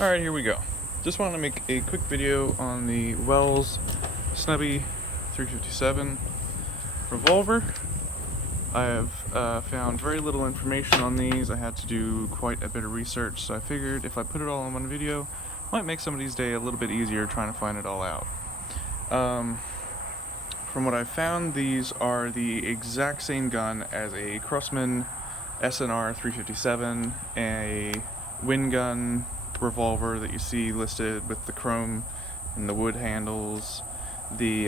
Alright, here we go. Just wanted to make a quick video on the Wells Snubby 357 revolver. I have found very little information on these. I had to do quite a bit of research, so I figured if I put it all in one video, it might make somebody's day a little bit easier trying to find it all out. From what I found, these are the exact same gun as a Crosman SNR 357, a wingun revolver that you see listed with the chrome and the wood handles, the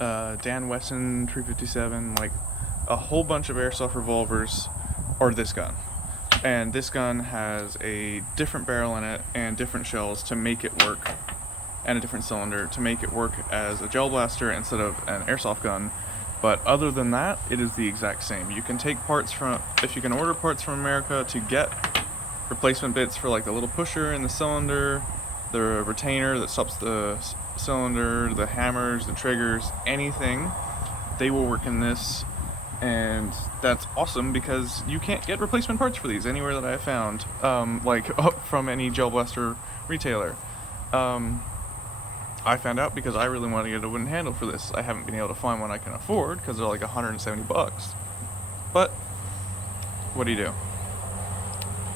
Dan Wesson 357, like a whole bunch of airsoft revolvers are this gun. And this gun has a different barrel in it and different shells to make it work, and a different cylinder to make it work as a gel blaster instead of an airsoft gun. But other than that, it is the exact same. You can take parts from, if you can order parts from America to get replacement bits for like the little pusher in the cylinder, the retainer that stops the cylinder, the hammers, the triggers, anything, they will work in this. And that's awesome because you can't get replacement parts for these anywhere that I have found, from any gel blaster retailer. I found out because I really wanted to get a wooden handle for this. I haven't been able to find one I can afford because they're like $170. But what do you do?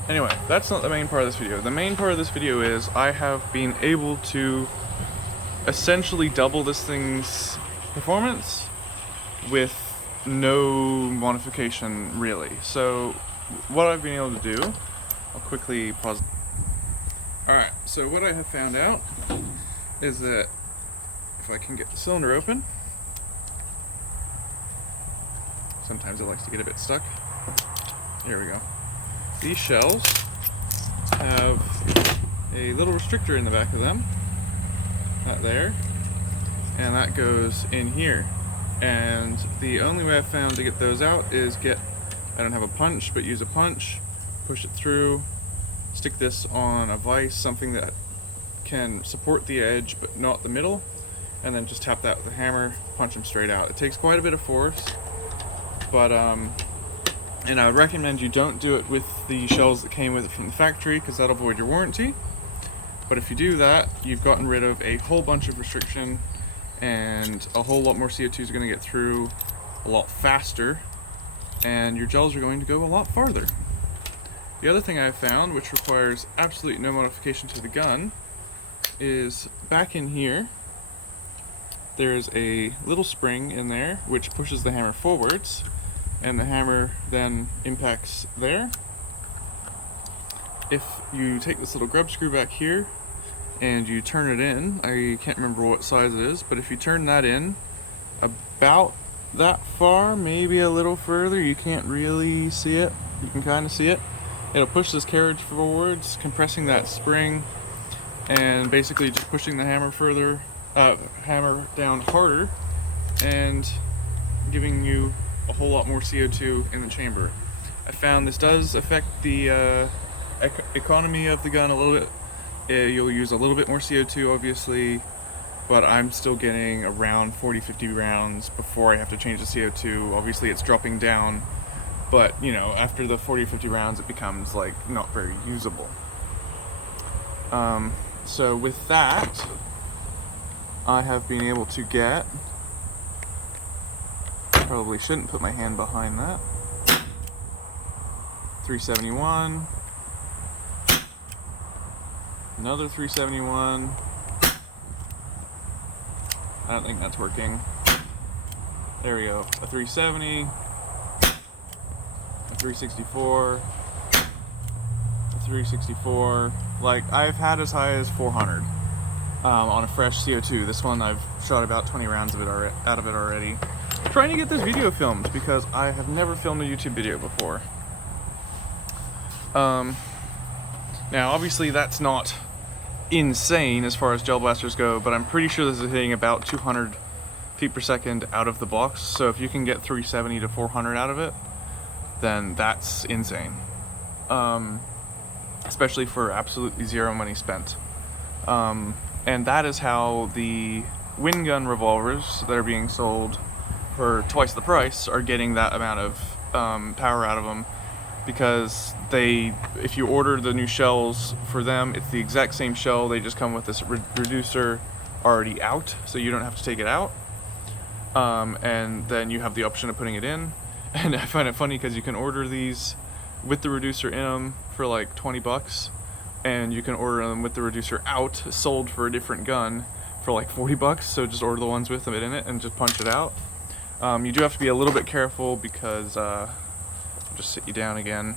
Anyway, that's not the main part of this video. The main part of this video is I have been able to essentially double this thing's performance with no modification, really. So what I've been able to do, I'll quickly pause. Alright, so what I have found out is that if I can get the cylinder open, sometimes it likes to get a bit stuck. Here we go. These shells have a little restrictor in the back of them, that there, and that goes in here. And the only way I've found to get those out is I don't have a punch, but use a punch, push it through, stick this on a vise, something that can support the edge but not the middle, and then just tap that with a hammer, punch them straight out. It takes quite a bit of force, but and I would recommend you don't do it with the shells that came with it from the factory because that'll void your warranty. But if you do that, you've gotten rid of a whole bunch of restriction, and a whole lot more CO2 is going to get through a lot faster, and your gels are going to go a lot farther. The other thing I've found, which requires absolutely no modification to the gun, is back in here there's a little spring in there which pushes the hammer forwards, and the hammer then impacts there. If you take this little grub screw back here and you turn it in, I can't remember what size it is, but if you turn that in about that far, maybe a little further, you can't really see it, you can kind of see it, it'll push this carriage forwards, compressing that spring and basically just pushing the hammer further, hammer down harder, and giving you a whole lot more CO2 in the chamber. I found this does affect the economy of the gun a little bit. You'll use a little bit more CO2 obviously, but I'm still getting around 40-50 rounds before I have to change the CO2. Obviously it's dropping down, but you know, after the 40-50 rounds it becomes like not very usable. So with that, I have been able to get, probably shouldn't put my hand behind that, 371, another 371, I don't think that's working, there we go, a 370, a 364, a 364, like I've had as high as 400 on a fresh CO2. This one I've shot about 20 rounds of it out of it already. I'm trying to get this video filmed because I have never filmed a YouTube video before. Now obviously that's not insane as far as gel blasters go, but I'm pretty sure this is hitting about 200 feet per second out of the box, so if you can get 370 to 400 out of it, then that's insane. Especially for absolutely zero money spent. And that is how the wingun revolvers that are being sold for twice the price are getting that amount of power out of them, because if you order the new shells for them, it's the exact same shell, they just come with this reducer already out, so you don't have to take it out, and then you have the option of putting it in. And I find it funny because you can order these with the reducer in them for like 20 bucks, and you can order them with the reducer out, sold for a different gun, for like 40 bucks, so just order the ones with them in it and just punch it out. You do have to be a little bit careful because, I'll just sit you down again.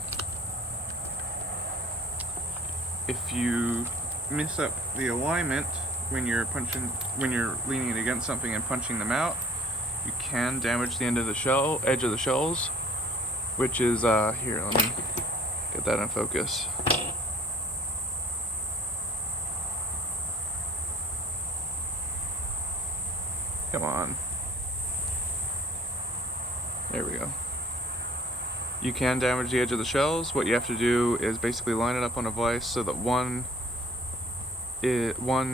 If you mess up the alignment when you're leaning it against something and punching them out, you can damage the edge of the shells, which is, here, let me get that in focus. Come on. There we go. You can damage the edge of the shells. What you have to do is basically line it up on a vise so that one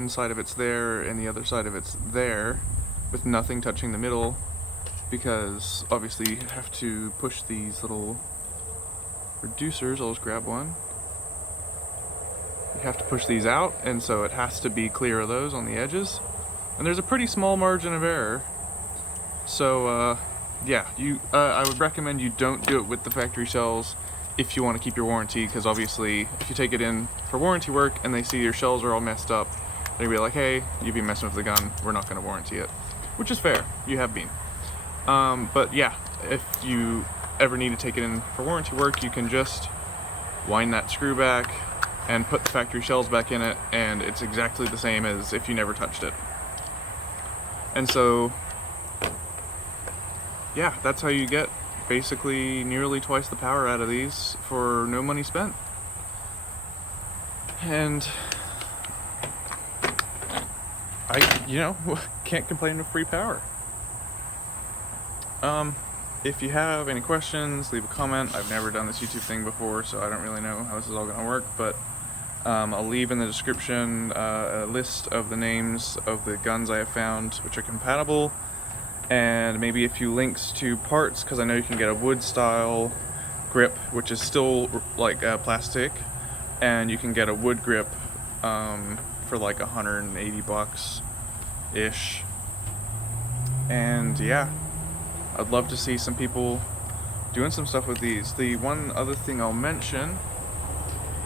side of it's there and the other side of it's there, with nothing touching the middle, because obviously you have to push these little reducers. I'll just grab one. You have to push these out, and so it has to be clear of those on the edges. And there's a pretty small margin of error. So yeah, I would recommend you don't do it with the factory shells if you want to keep your warranty, because obviously if you take it in for warranty work and they see your shells are all messed up, they're gonna be like, hey, you've been messing with the gun, we're not gonna warranty it. Which is fair, you have been. But yeah, if you ever need to take it in for warranty work, you can just wind that screw back and put the factory shells back in it, and it's exactly the same as if you never touched it. And so, yeah, that's how you get basically nearly twice the power out of these for no money spent. And can't complain with free power. If you have any questions, leave a comment. I've never done this YouTube thing before, so I don't really know how this is all going to work, but I'll leave in the description a list of the names of the guns I have found which are compatible, and maybe a few links to parts, because I know you can get a wood style grip which is still like plastic, and you can get a wood grip for like 180 bucks ish. And yeah, I'd love to see some people doing some stuff with these. The one other thing I'll mention,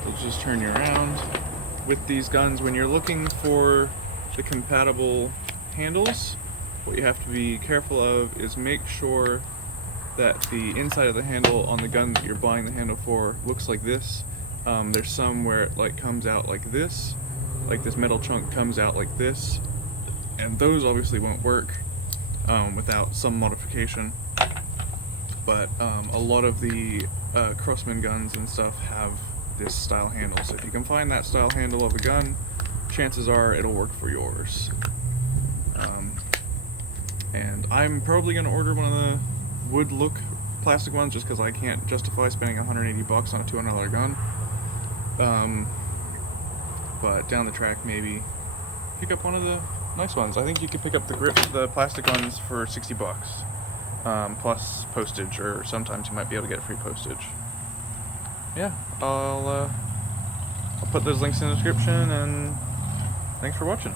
I'll just turn you around, with these guns, when you're looking for the compatible handles, what you have to be careful of is make sure that the inside of the handle on the gun that you're buying the handle for looks like this. There's some where it like comes out like this metal chunk comes out like this, and those obviously won't work without some modification. But a lot of the crosman guns and stuff have this style handle, so if you can find that style handle of a gun, chances are it'll work for yours. And I'm probably going to order one of the wood look plastic ones, just because I can't justify spending 180 bucks on a $200 gun. But down the track, maybe pick up one of the nice ones. I think you could pick up the plastic ones for 60 bucks, plus postage, or sometimes you might be able to get free postage. Yeah, I'll put those links in the description, and thanks for watching.